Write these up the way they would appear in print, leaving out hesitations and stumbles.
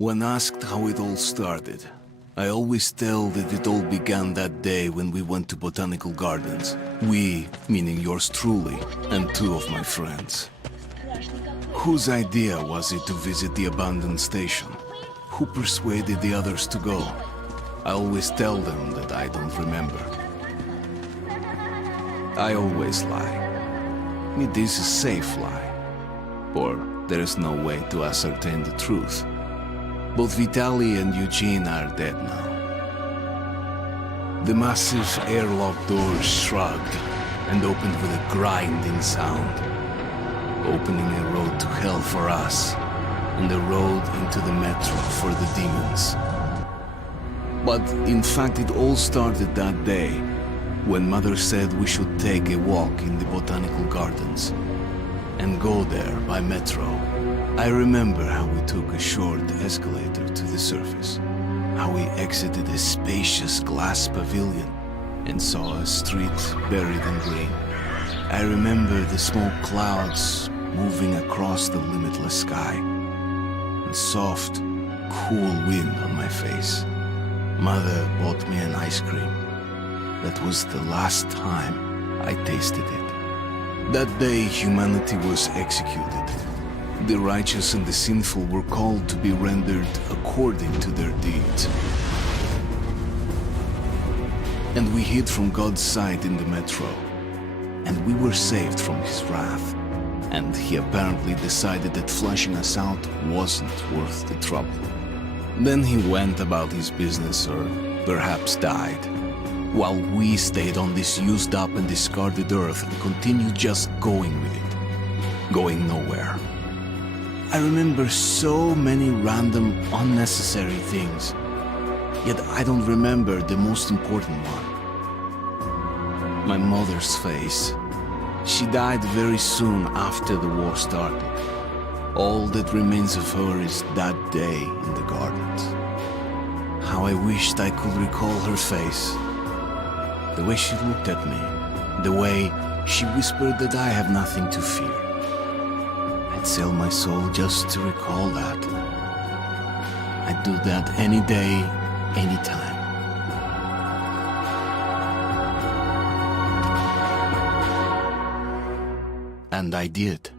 When asked how it all started, I always tell that it all began that day when we went to Botanical Gardens. We, meaning yours truly, and two of my friends. Whose idea was it to visit the abandoned station? Who persuaded the others to go? I always tell them that I don't remember. I always lie. It is a safe lie. Or there is no way to ascertain the truth. Both Vitaly and Eugene are dead now. The massive airlock doors shrugged and opened with a grinding sound, opening a road to hell for us and a road into the metro for the demons. But in fact, it all started that day when Mother said we should take a walk in the Botanical Gardens and go there by metro. I remember how we took a short escalator to the surface, how we exited a spacious glass pavilion and saw a street buried in green. I remember the smoke clouds moving across the limitless sky and soft, cool wind on my face. Mother bought me an ice cream. That was the last time I tasted it. That day, humanity was executed. The righteous and the sinful were called to be rendered according to their deeds. And we hid from God's sight in the metro. And we were saved from his wrath. And he apparently decided that flushing us out wasn't worth the trouble. Then he went about his business, or perhaps died, while we stayed on this used up and discarded earth and continued just going with it, going nowhere. I remember so many random, unnecessary things, yet I don't remember the most important one. My mother's face. She died very soon after the war started. All that remains of her is that day in the gardens. How I wished I could recall her face. The way she looked at me, the way she whispered that I have nothing to fear. I'd sell my soul just to recall that. I'd do that any day, any time. And I did.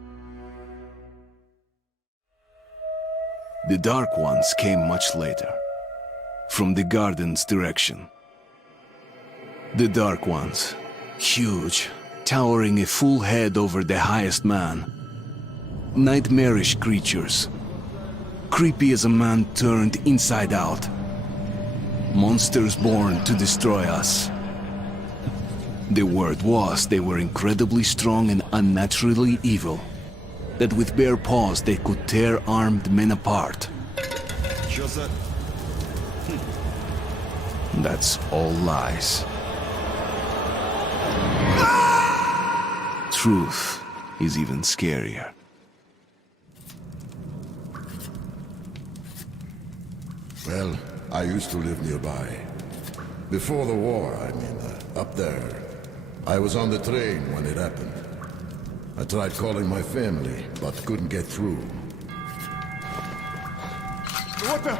The Dark Ones came much later, from the garden's direction. The Dark Ones, huge, towering a full head over the highest man. Nightmarish creatures, creepy as a man turned inside out. Monsters born to destroy us. The word was they were incredibly strong and unnaturally evil, that with bare paws they could tear armed men apart. That's all lies. Truth is even scarier. Well, I used to live nearby. Before the war, up there. I was on the train when it happened. I tried calling my family, but couldn't get through. What the?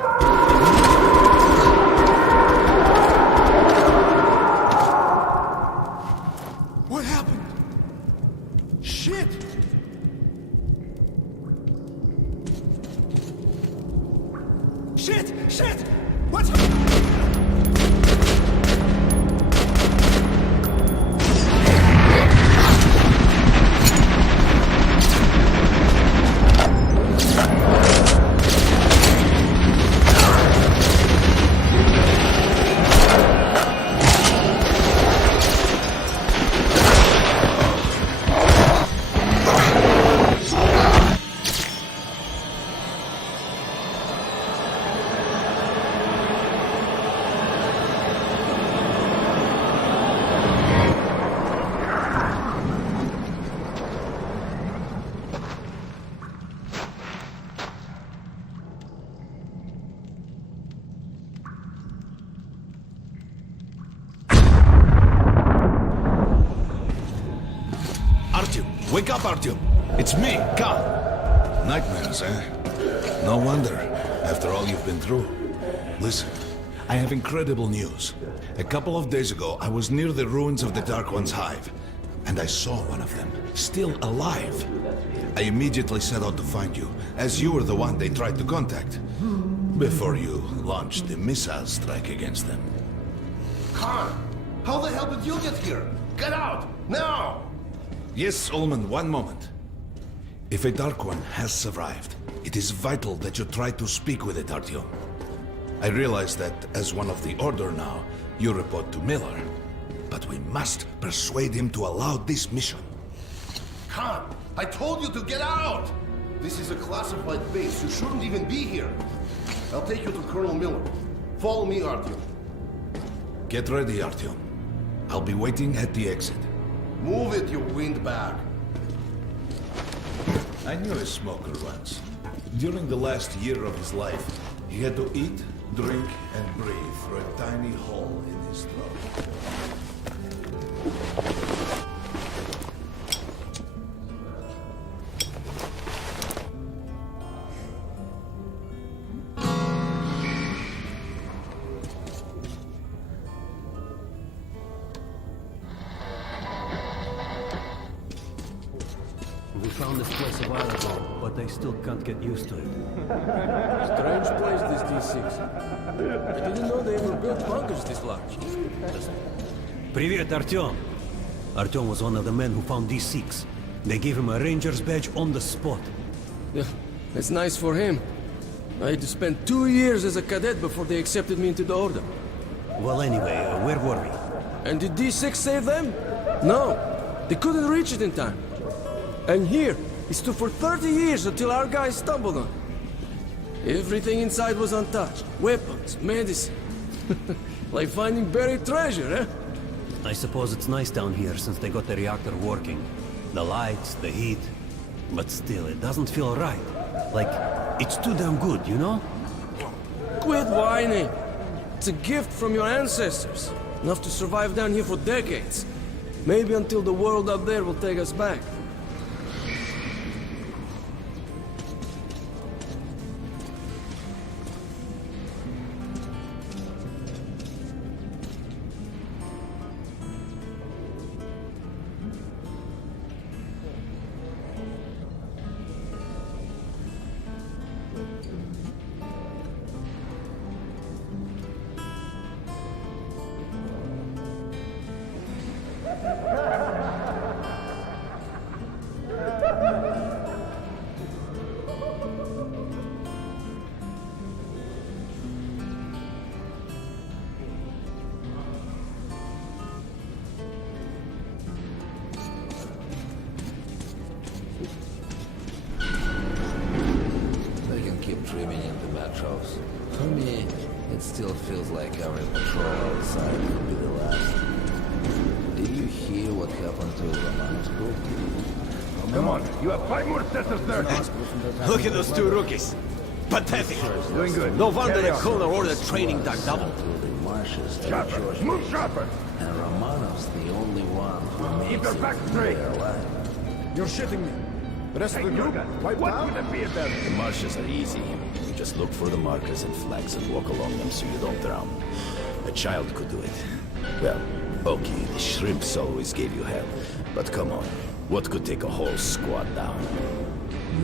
What happened? Shit! Shit! Shit! What's... Wake up, Artyom. It's me, Khan. Nightmares, eh? No wonder. after all you've been through. Listen, I have incredible news. A couple of days ago, I was near the ruins of the Dark One's hive, and I saw one of them, still alive. I immediately set out to find you, as you were the one they tried to contact, before you launched the missile strike against them. Khan, how the hell did you get here? Get out, now! Yes, Ullman, one moment. If a Dark One has survived, it is vital that you try to speak with it, Artyom. I realize that as one of the Order now, you report to Miller. But we must persuade him to allow this mission. Khan, I told you to get out! This is a classified base. You shouldn't even be here. I'll take you to Colonel Miller. Follow me, Artyom. Get ready, Artyom. I'll be waiting at the exit. Move it, you windbag. I knew a smoker once. During the last year of his life, he had to eat, drink, and breathe through a tiny hole in his throat. We found this place a while ago, but I still can't get used to it. Strange place, this D6. I didn't know they ever built bunkers this large. Привет, Artyom. Artyom was one of the men who found D6. They gave him a ranger's badge on the spot. Yeah, that's nice for him. I had to spend 2 years as a cadet before they accepted me into the Order. Well, anyway, where were we? And did D6 save them? No, they couldn't reach it in time. And here, it stood for 30 years until our guys stumbled on it. Everything inside was untouched. Weapons, medicine. Like finding buried treasure, eh? I suppose it's nice down here since they got the reactor working. The lights, the heat. But still, it doesn't feel right. Like, it's too damn good, you know? Quit whining. It's a gift from your ancestors. Enough to survive down here for decades. Maybe until the world up there will take us back. They can keep dreaming in the metros. For me, it still feels like every patrol outside could be the last. Did you hear what happened to Romanov's group? Come on, you have 5 more setters there. Look at those two rookies. Pathetic. Doing good. No wonder Carry the on. colonel ordered training done double. Through the marshes to the Sharper. George Move Bush. sharper. And Romanov's the only one who makes Keep your it back through straight. their life. You're shitting me. The rest of the group wiped out? What would it be about? The marshes are easy. You just look for the markers and flags and walk along them so you don't drown. A child could do it. Well, okay, the shrimps always gave you hell. But come on, what could take a whole squad down?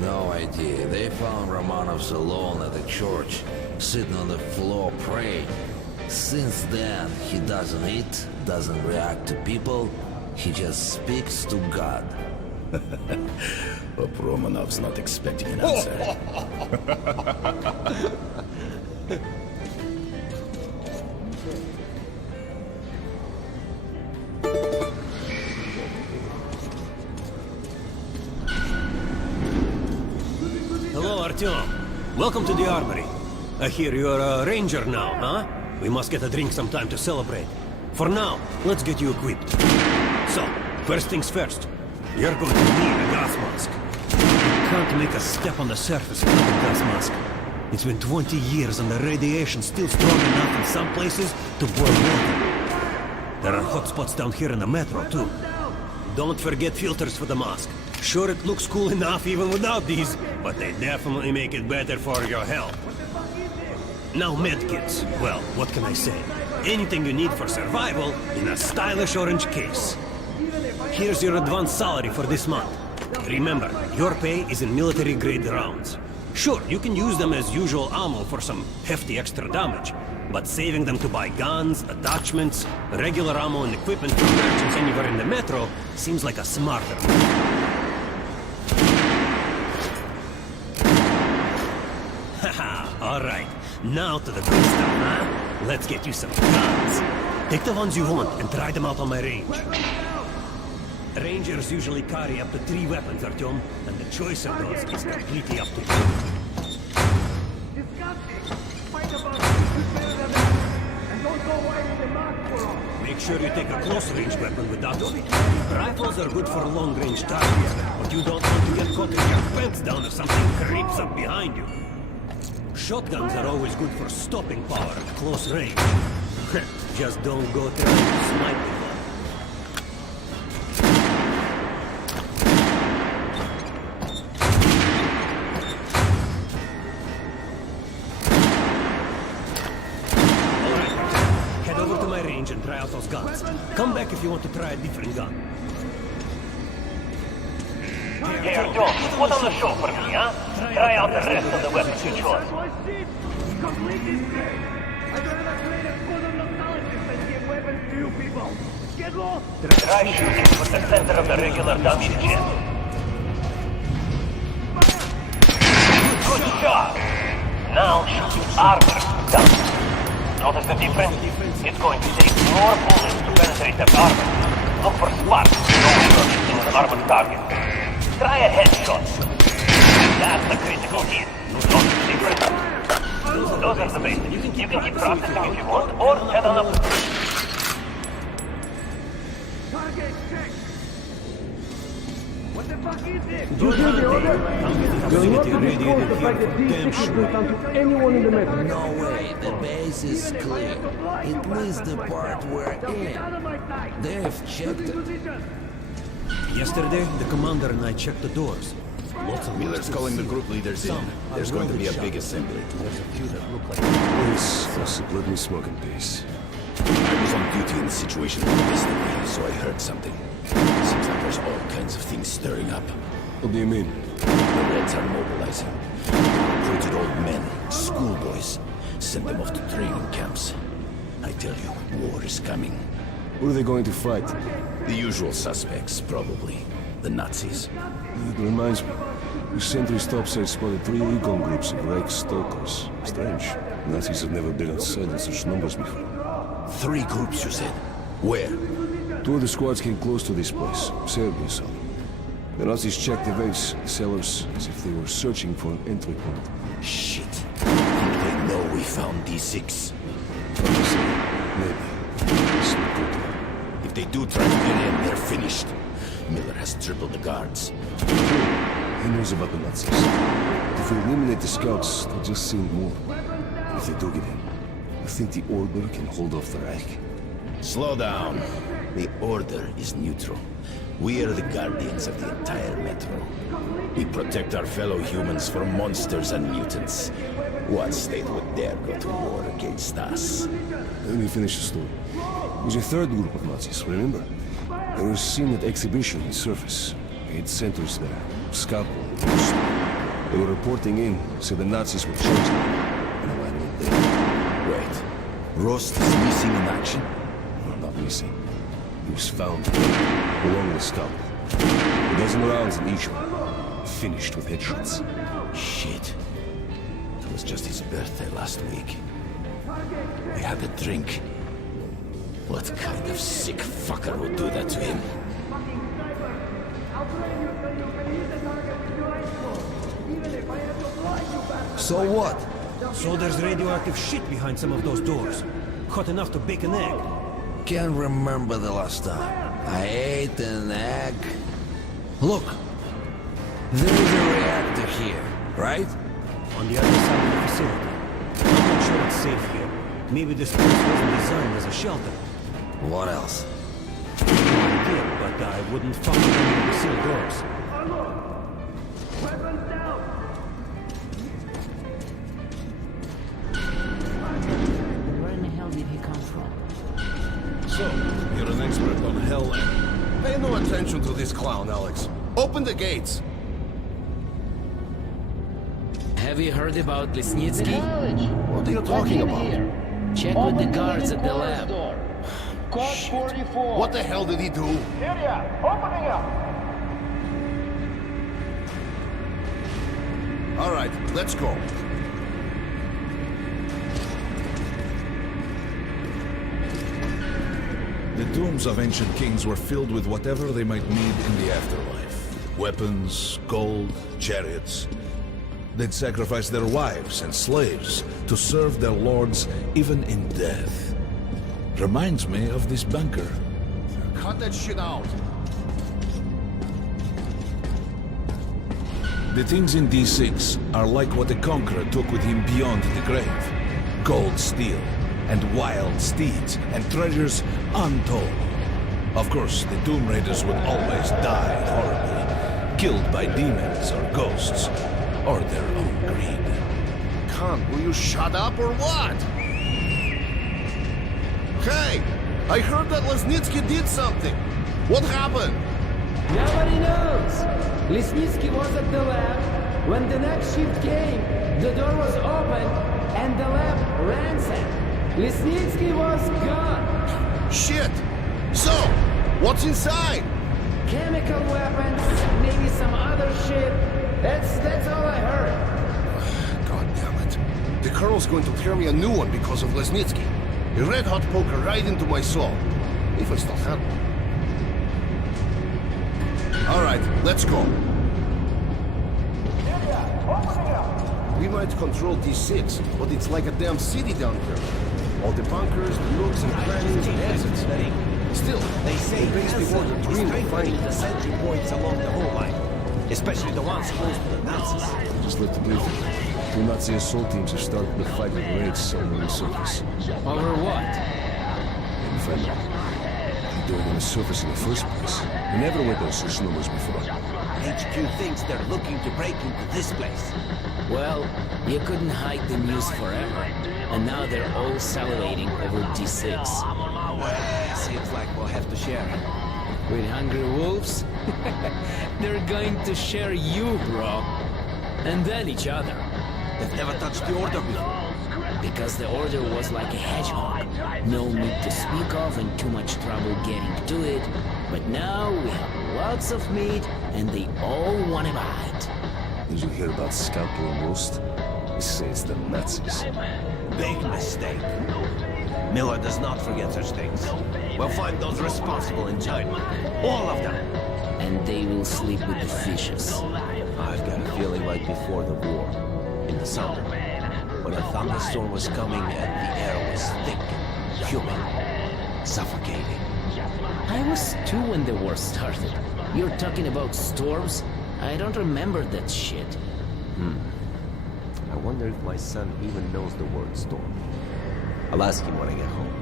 No idea. They found Romanovs alone at the church, sitting on the floor praying. Since then, he doesn't eat, doesn't react to people. He just speaks to God. Hope Romanov's not expecting an answer. Hello, Artyom. Welcome to the armory. I hear you're a ranger now, huh? We must get a drink sometime to celebrate. For now, let's get you equipped. So, first things first. You're going to need a gas mask. You can't make a step on the surface without a gas mask. It's been 20 years and the radiation's still strong enough in some places to boil water. There are hot spots down here in the metro, too. Don't forget filters for the mask. Sure, it looks cool enough even without these, but they definitely make it better for your health. Now medkits. Well, what can I say? Anything you need for survival in a stylish orange case. Here's your advance salary for this month. Remember, your pay is in military-grade rounds. Sure, you can use them as usual ammo for some hefty extra damage, but saving them to buy guns, attachments, regular ammo and equipment from merchants anywhere in the metro seems like a smarter move. Haha, alright. Now to the good stuff, huh? Let's get you some guns. Take the ones you want and try them out on my range. Rangers usually carry up to 3 weapons, Artyom, and the choice of those is completely up to you. Make sure you take a close-range weapon with that one. Rifles are good for long-range targets, but you don't want to get caught in your pants down if something creeps up behind you. Shotguns are always good for stopping power at close range. Just don't go trying to snipe people. And try out those guns. Come back if you want to try a different gun. Hey, Artyom, put on the show for me, huh? Try out the rest of the weapons you chose. Try shooting with the center of the regular dummy chest. Good shot! Now shoot armor down. Notice the difference? It's going to take more bullets to penetrate the armor. Look for sparks in an armored target. Try a headshot. That's the critical hit. Notice the difference? Those are the basics. You can keep practicing if you want, or head on up. What the fuck is this? Good hunting. Facility radiated here for damn sure. No way, the base is clear. At least the part we're in. They've checked it. Yesterday, the commander and I checked the doors. Lots of Miller's calling the group leaders in. There's going to be a big assembly. There's a few that look like... Please, let me smoke in peace. I was on duty in the situation yesterday, so I heard something. Seems like there's all kinds of things stirring up. What do you mean? The Reds are mobilizing. Recruited old men, schoolboys. Send them off to training camps. I tell you, war is coming. Who are they going to fight? The usual suspects, probably. The Nazis. It reminds me. The sentry's topside spotted 3 recon groups of Reich stalkers. Strange. Nazis have never been outside in such numbers before. 3 groups, you said? Where? 2 of the squads came close to this place. Serbia saw them. The Nazis checked the vents, the cellars, as if they were searching for an entry point. Shit. Think they know we found D6? Maybe. It's not good. If they do try to get in, they're finished. Miller has tripled the guards. He knows about the Nazis. If we eliminate the scouts, they'll just send more. If they do get in, you think the Order can hold off the Reich? Slow down. The Order is neutral. We are the guardians of the entire metro. We protect our fellow humans from monsters and mutants. What state would dare go to war against us? Let me finish the story. It was a 3rd group of Nazis, remember? They were seen at exhibition in Surface. They had centers there. Scalpel. They were reporting in, said the Nazis were changing them. And I went there. Wait. Rost is missing in action? No, not missing. He was found along with Scalpel. A dozen rounds in each one. Finished with headshots. Shit. It was just his birthday last week. We had a drink. What kind of sick fucker would do that to him? So what? So there's radioactive shit behind some of those doors. Hot enough to bake an egg. Can't remember the last time I ate an egg. Look, there's a reactor here, right? On the other side of the facility. I'm not sure it's safe here. Maybe this place wasn't designed as a shelter. What else? No idea, but I wouldn't fuck with any of the sealed doors. So, you're an expert on hell and... Pay no attention to this clown, Alex. Open the gates. Have you heard about Lesnitsky? What are you talking about? Check with the guards at the lab. Shit. What the hell did he do? All right, let's go. The tombs of ancient kings were filled with whatever they might need in the afterlife. Weapons, gold, chariots. They'd sacrifice their wives and slaves to serve their lords even in death. Reminds me of this bunker. Cut that shit out. The things in D6 are like what the Conqueror took with him beyond the grave. Gold steel, and wild steeds, and treasures untold. Of course, the Tomb Raiders would always die horribly, killed by demons or ghosts, or their own greed. Khan, will you shut up or what? Hey, I heard that Lesnitsky did something. What happened? Nobody knows. Lesnitsky was at the lab. When the next shift came, the door was open and the lab ransacked. Lesnitsky was gone. Shit! So, what's inside? Chemical weapons, maybe some other shit. That's all I heard. God damn it. The Colonel's going to tear me a new one because of Lesnitsky. A red-hot poker right into my soul. If I still had one. All right, let's go. We might control D6, but it's like a damn city down here. All the bunkers, the nooks and crannies and exits. Still, They say it makes me want to dream of finding the sentry points along the whole line, especially the ones close to the Nazis. Just let the briefing. Two Nazi assault teams are starting to fight with raids somewhere on the surface. Over what? Maybe find out. How they're gonna surface in the first place. We never went on such numbers before. HQ thinks they're looking to break into this place. Well, you couldn't hide the news forever. And now they're all salivating over D6. Seems like we'll have to share. With hungry wolves? They're going to share you, bro. And then each other. They've never touched the order before. Because the order was like a hedgehog. No meat to speak of and too much trouble getting to it. But now we have lots of meat and they all want to bite. Did you hear about Scalpel and Roast? They say it's the Nazis. Big mistake. Miller does not forget such things. We'll find those responsible in jail. All of them. And they will sleep with the fishes. I've got a feeling like before the war, in the summer, when a thunderstorm was coming and the air was thick and humid, suffocating. I was 2 when the war started. You're talking about storms? I don't remember that shit. I wonder if my son even knows the word storm. I'll ask him when I get home.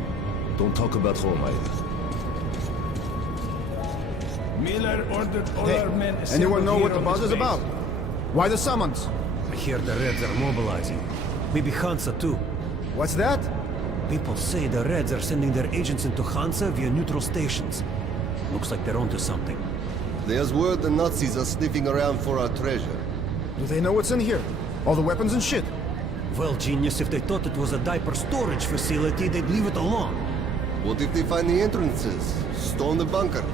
Don't talk about home either. Miller ordered all our men. Anyone know what the buzz is about? Why the summons? I hear the Reds are mobilizing. Maybe Hansa too. What's that? People say the Reds are sending their agents into Hansa via neutral stations. Looks like they're onto something. There's word the Nazis are sniffing around for our treasure. Do they know what's in here? All the weapons and shit? Well, genius, if they thought it was a diaper storage facility, they'd leave it alone. What if they find the entrances? Storm the bunker?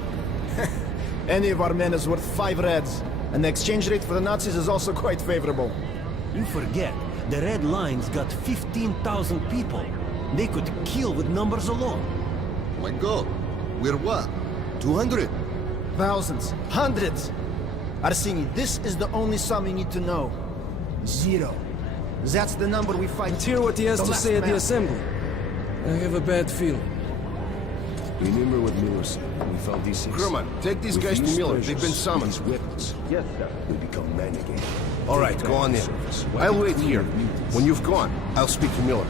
Any of our men is worth 5 reds, and the exchange rate for the Nazis is also quite favorable. You forget, the Red Line's got 15,000 people. They could kill with numbers alone. My God, we're what? 200? Thousands, hundreds. Arseny, this is the only sum you need to know. 0. That's the number we find. Let's hear what he has the to last say at the man. assembly. I have a bad feeling. Remember what Miller said when we found these things? Grumman, take these With guys to these Miller. treasures, They've been summoned. These weapons. Yes, sir. We become men again. All right, go on in. I'll wait here. When you've gone, I'll speak to Miller.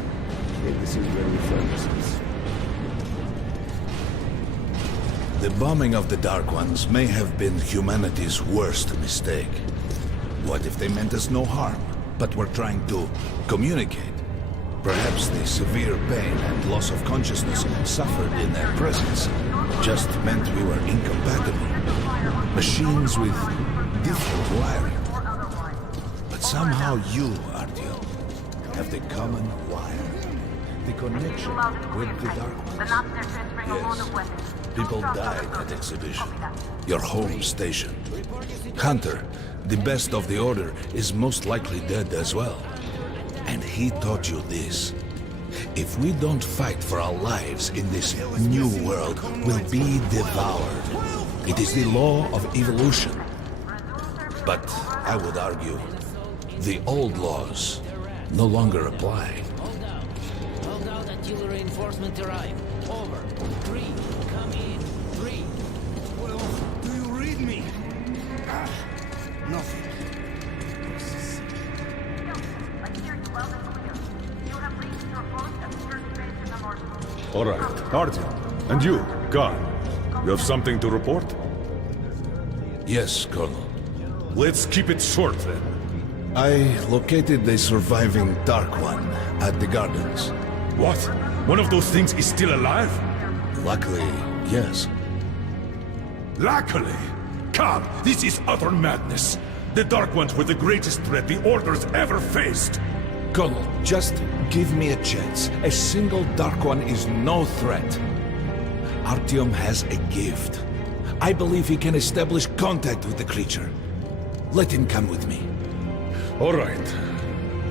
Maybe this is where we find ourselves. The bombing of the Dark Ones may have been humanity's worst mistake. What if they meant us no harm, but were trying to communicate? Perhaps the severe pain and loss of consciousness suffered in their presence just meant we were incompatible. Machines with different wiring. But somehow you, Artyom, have the common wire. The connection with the Dark Ones. Yes. People died at Exhibition. Your home station. Hunter, the best of the Order, is most likely dead as well. And he taught you this. If we don't fight for our lives in this new world, we'll be devoured. It is the law of evolution. But I would argue, the old laws no longer apply. Hold out until reinforcement arrive. Over. 3. Come in. 3. Well, do you read me? Nothing. All right, Artyom. And you, Khan. You have something to report? Yes, Colonel. Let's keep it short, then. I located the surviving Dark One at the Gardens. What? One of those things is still alive? Luckily, yes. Luckily? Khan, this is utter madness. The Dark Ones were the greatest threat the Order's ever faced. Colonel, just give me a chance. A single Dark One is no threat. Artyom has a gift. I believe he can establish contact with the creature. Let him come with me. All right.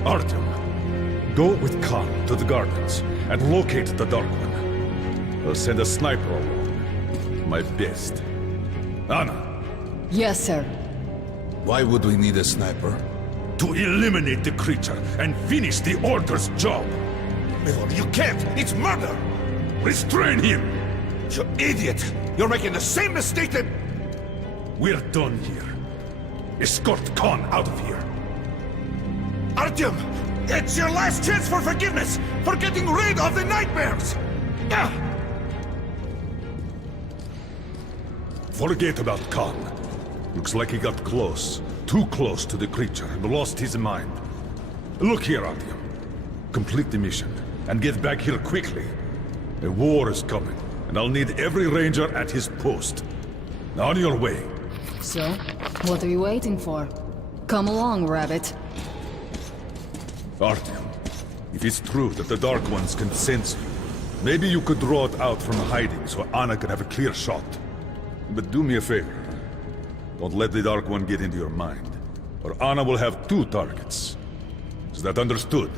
Artyom, go with Khan to the Gardens and locate the Dark One. I'll send a sniper along. My best. Anna. Yes, sir. Why would we need a sniper? To eliminate the creature and finish the Order's job. Miller, you can't! It's murder! Restrain him! You idiot! You're making the same mistake that... We're done here. Escort Khan out of here. Artyom! It's your last chance for forgiveness! For getting rid of the nightmares! Forget about Khan. Looks like he got close. Too close to the creature and lost his mind. Look here, Artyom. Complete the mission and get back here quickly. A war is coming, and I'll need every ranger at his post. On your way. So, what are you waiting for? Come along, Rabbit. Artyom, if it's true that the Dark Ones can sense you, maybe you could draw it out from hiding so Anna can have a clear shot. But do me a favor. Don't let the Dark One get into your mind, or Anna will have 2 targets. Is that understood?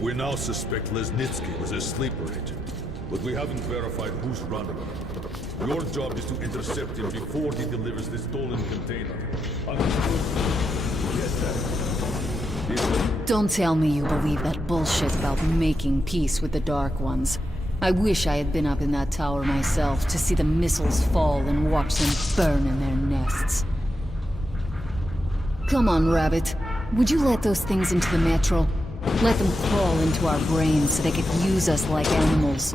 We now suspect Lesnitsky was a sleeper agent, but we haven't verified who's running him. Your job is to intercept him before he delivers the stolen container. Understood? Yes, sir. Don't tell me you believe that bullshit about making peace with the Dark Ones. I wish I had been up in that tower myself to see the missiles fall and watch them burn in their nests. Come on, Rabbit. Would you let those things into the Metro? Let them crawl into our brains so they could use us like animals.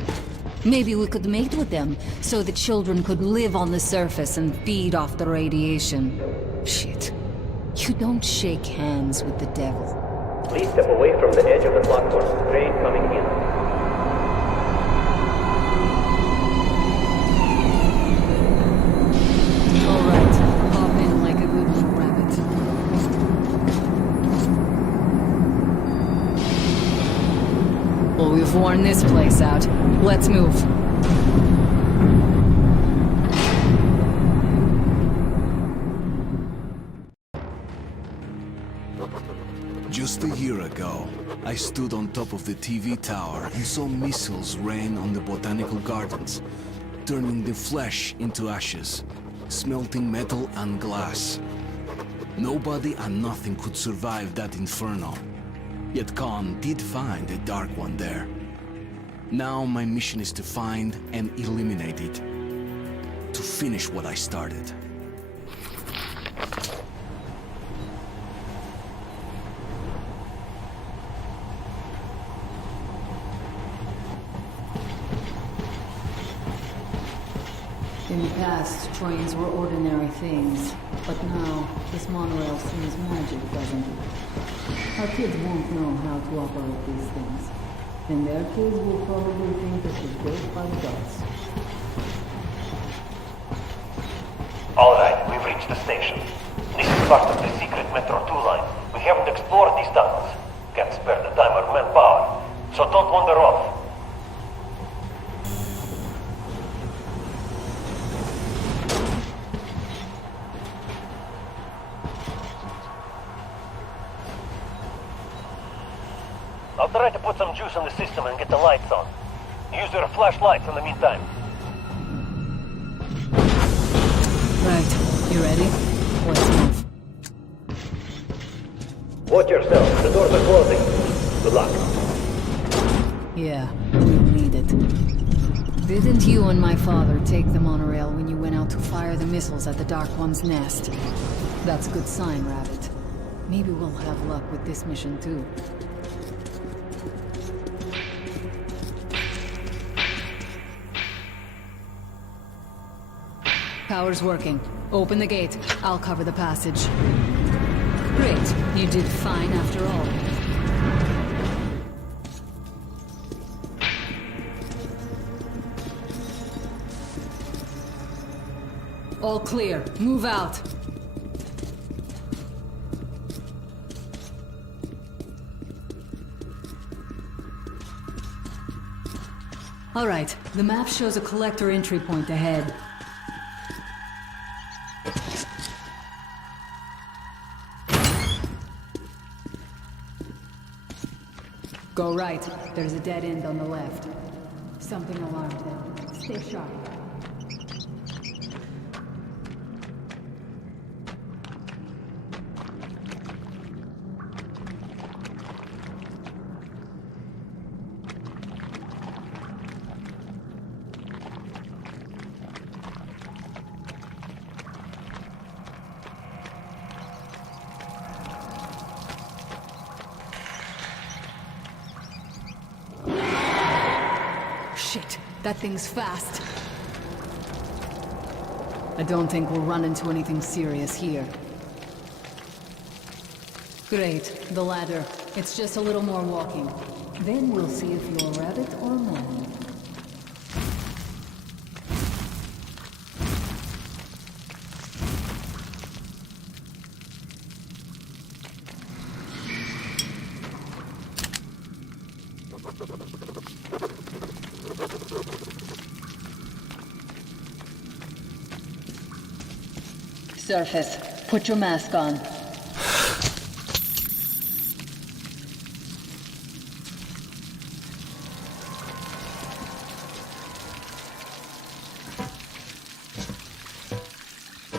Maybe we could mate with them, so the children could live on the surface and feed off the radiation. Shit. You don't shake hands with the devil. Please step away from the edge of the platform. Train coming in. Alright, hop in like a good little rabbit. Well, we've worn this place out. Let's move. Just a year ago, I stood on top of the TV tower and saw missiles rain on the botanical gardens, turning the flesh into ashes, smelting metal and glass. Nobody and nothing could survive that inferno. Yet Khan did find a Dark One there. Now my mission is to find and eliminate it. To finish what I started. In the past, trains were ordinary things, but now this monorail seems magic, doesn't it? Our kids won't know how to operate these things. And their kids will probably think this was built by the gods. Alright, we've reached the station. This is part of the secret Metro 2 line. We haven't explored these tunnels. Can't spare the time or manpower. So don't wander off. I'll try to put some juice on the system and get the lights on. Use your flashlights in the meantime. Right. You ready? Let's move. Watch yourself. The doors are closing. Good luck. Yeah, we need it. Didn't you and my father take the monorail when you went out to fire the missiles at the Dark One's nest? That's a good sign, Rabbit. Maybe we'll have luck with this mission too. Power's working. Open the gate. I'll cover the passage. Great. You did fine after all. All clear. Move out. All right. The map shows a collector entry point ahead. Go right. There's a dead end on the left. Something alarmed them. Stay sharp. Shit, that thing's fast. I don't think we'll run into anything serious here. Great, the ladder. It's just a little more walking. Then we'll see if you're a rabbit or a man. Surface, put your mask on.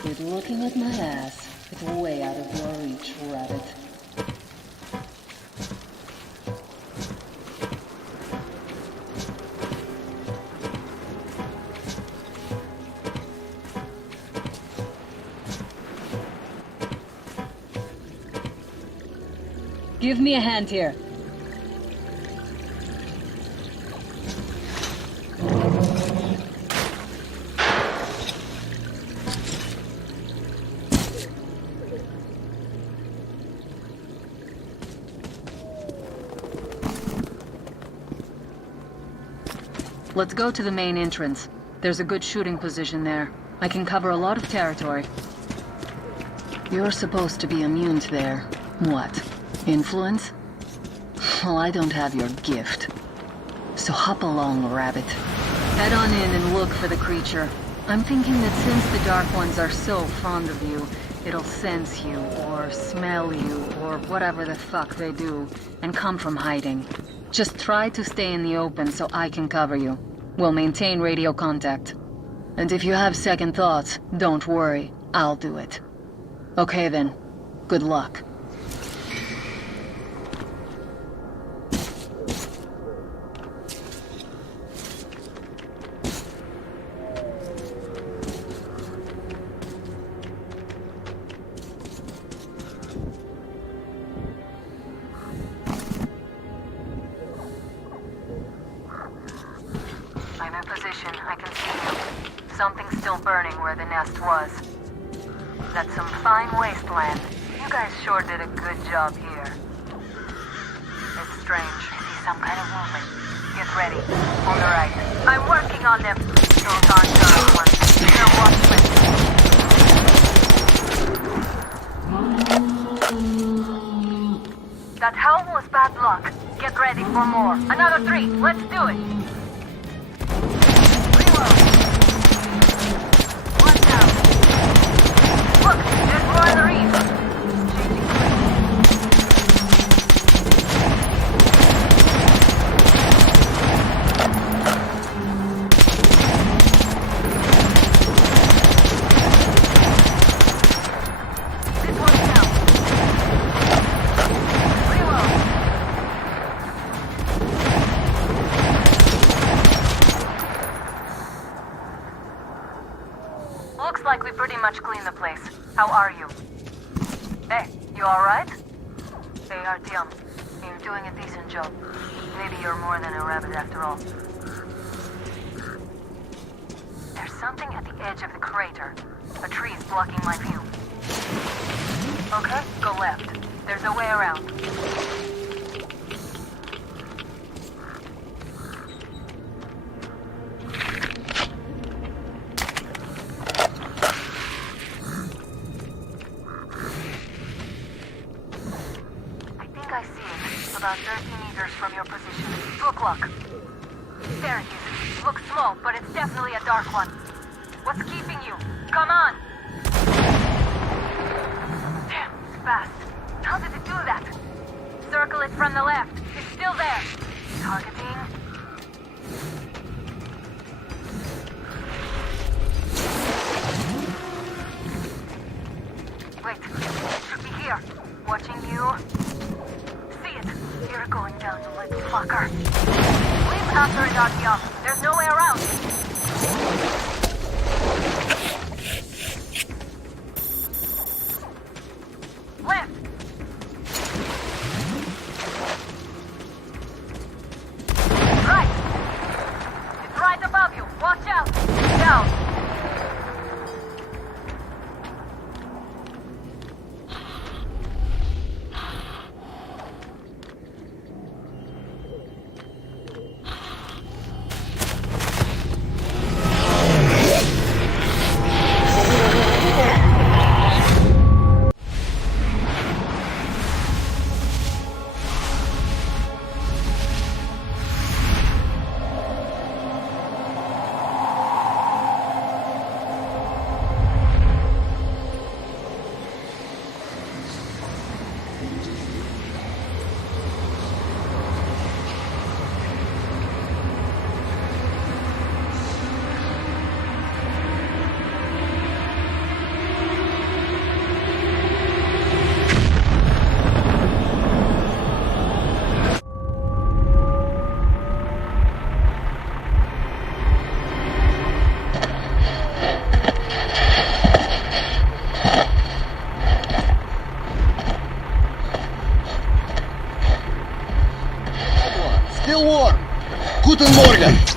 Quit looking at my ass. It's way out of your reach, rabbit. Give me a hand here. Let's go to the main entrance. There's a good shooting position there. I can cover a lot of territory. You're supposed to be immune to their... what? Influence? Well, I don't have your gift. So hop along, Rabbit. Head on in and look for the creature. I'm thinking that since the Dark Ones are so fond of you, it'll sense you, or smell you, or whatever the fuck they do, and come from hiding. Just try to stay in the open so I can cover you. We'll maintain radio contact. And if you have second thoughts, don't worry. I'll do it. Okay then. Good luck. I'm in position. I can see you. Something's still burning where the nest was. That's some fine wasteland. You guys sure did a good job here. strange. See some kind of movement. Get ready. On the right. I'm working on them. Those aren't dark ones. They're watchmen. That helm was bad luck. Get ready for more. Another 3. Let's do it. Reload. One down. Look, there's more on the reef. Looks like we pretty much cleaned the place. How are you? Hey, you alright? Hey, Artyom. You're doing a decent job. Maybe you're more than a rabbit after all. There's something at the edge of the crater. A tree is blocking my view. Okay, go left. There's a way around. About 30 meters from your position. 2 o'clock. There it is. Looks small, but it's definitely a dark one. What's keeping you? Come on! Damn, it's fast. How did it do that? Circle it from the left. It's still there. Targeting. Wait, it should be here. Watching you. You're going down, you little fucker. Leave after it, Artyom. There's no way around. Left. Right. It's right above you. Watch out. Down. Still warm. Guten Morgen.